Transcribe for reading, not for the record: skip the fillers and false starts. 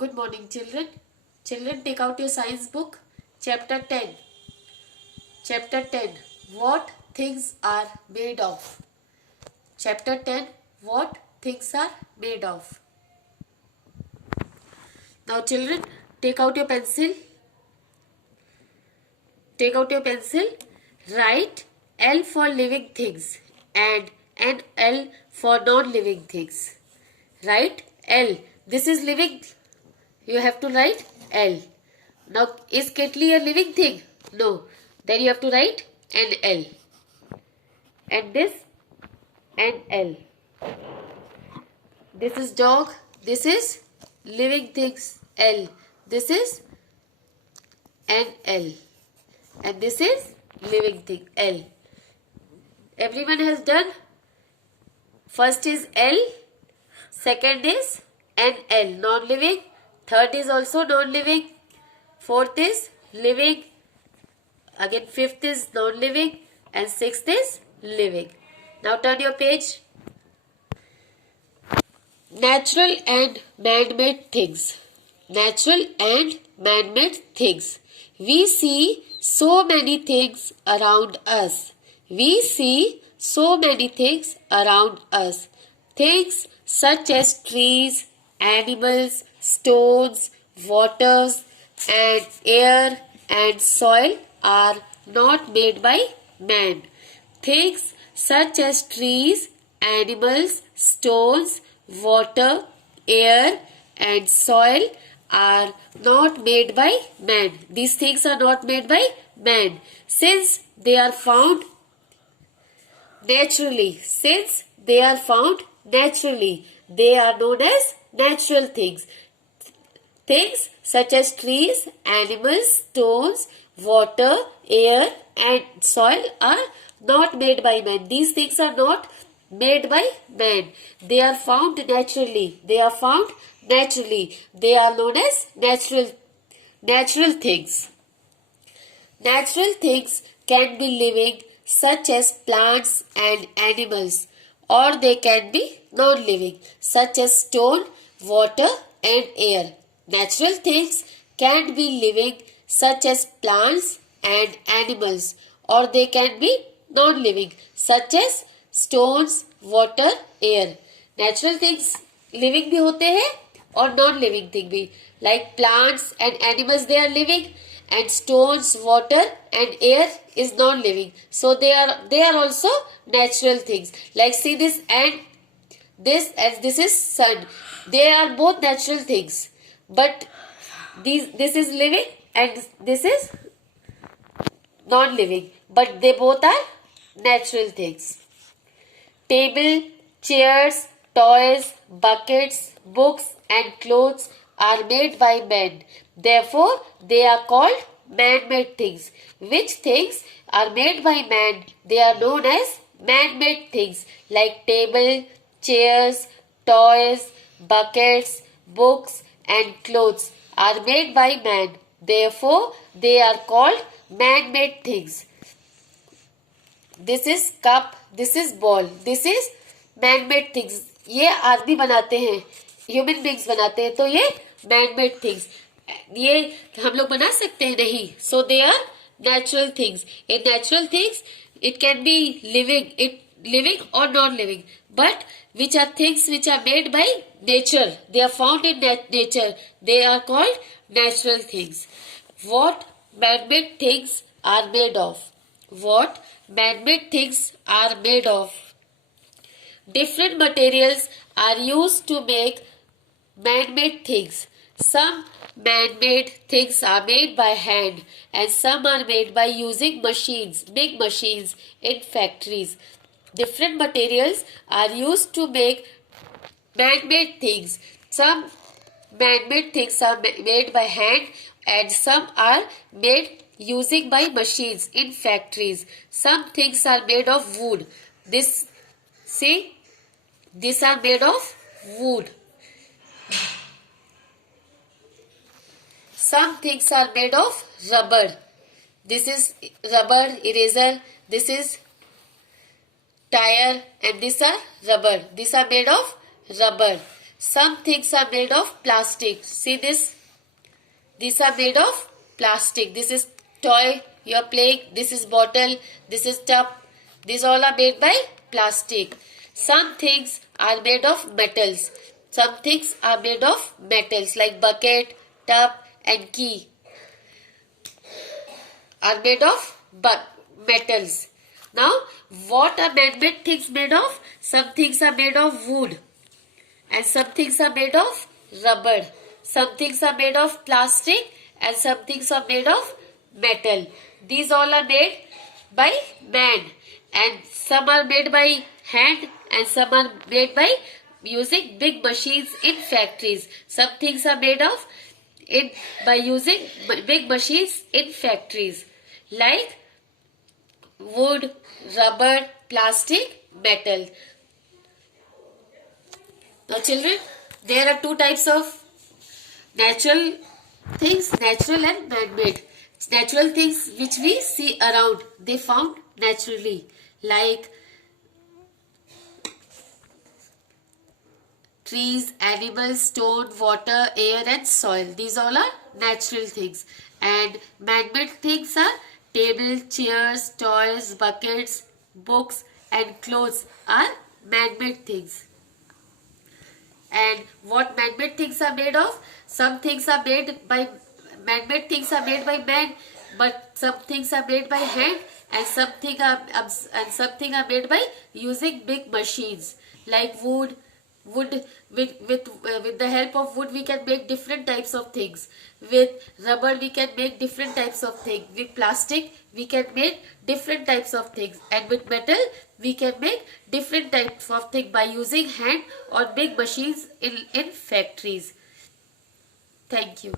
Good morning, children. Children, take out your science book. Chapter 10. Chapter 10. What things are made of? Chapter 10. What things are made of? Now, children, take out your pencil. Take out your pencil. Write L for living things and NL for non-living things. Write L. This is living. You have to write L. Now, is kettle a living thing? No. Then you have to write NL. And this NL. This is dog. This is living things L. This is NL. And this is living thing L. Everyone has done. First is L. Second is NL, non-living. Third is also non-living. Fourth is living. Again, fifth is non-living. And sixth is living. Now turn your page. Natural and man-made things. Natural and man-made things. We see so many things around us. We see so many things around us. Things such as trees, animals, stones, waters, and air and soil are not made by man. Things such as trees, animals, stones, water, air, and soil are not made by man. These things are not made by man. Since they are found naturally, they are known as natural things. Things such as trees, animals, stones, water, air, and soil are not made by man. These things are not made by man. They are found naturally. They are known as natural things. Natural things can be living, such as plants and animals, or they can be non-living, such as stone, water, and air. Natural things can be living, such as plants and animals, or they can be non-living, such as stones, water, air. Natural things living भी होते हैं और non-living thing भी. Like plants and animals, they are living, and stones, water, and air is non-living. So they are also natural things. Like see this and this is sun. They are both natural things. But this is living and this is non-living. But they both are natural things. Table, chairs, toys, buckets, books, and clothes are made by men. Therefore, they are called man-made things. Which things are made by man? They are known as man-made things, like table, chairs, toys, buckets, books, and clothes are made by man. Therefore, they are called man-made things. This is cup, this is ball, this is man-made things. ये आदमी बनाते हैं, human beings बनाते हैं, तो ये man-made things. ये हम लोग बना सकते हैं नहीं. So they are natural things. In natural things, it can be living or non-living. But which are things which are made by nature? They are found in nature. They are called natural things. What man-made things are made of? What man-made things are made of? Different materials are used to make man-made things. Some man-made things are made by hand and some are made by using machines, big machines in factories. Different materials are used to make man-made things. Some man-made things are made by hand and some are made using by machines in factories. Some things are made of wood. These are made of wood. Some things are made of rubber. This is rubber, eraser. This is tire and these are rubber. These are made of rubber. Some things are made of plastic. See this? These are made of plastic. This is toy you're playing. This is bottle. This is tub. These all are made by plastic. Some things are made of metals. Some things are made of metals like bucket, tub and key are made of metals. Now, what are man-made things made of? Some things are made of wood and some things are made of rubber. Some things are made of plastic and some things are made of metal. These all are made by man, and some are made by hand and some are made by using big machines in factories. Some things are made of by using big machines in factories like wood, rubber, plastic, metal. Now children, there are two types of natural things, natural and man-made. Natural things which we see around, they found naturally, like trees, animals, stone, water, air and soil. These all are natural things. And man-made things are table, chairs, toys, buckets, books and clothes are man-made things. And what man-made things are made of? Some things are made by man-made things are made by man, but some things are made by hand, and something are made by using big machines like wood. With the help of wood we can make different types of things. With rubber we can make different types of things. With plastic we can make different types of things, and with metal we can make different types of things by using hand or big machines in factories. Thank you.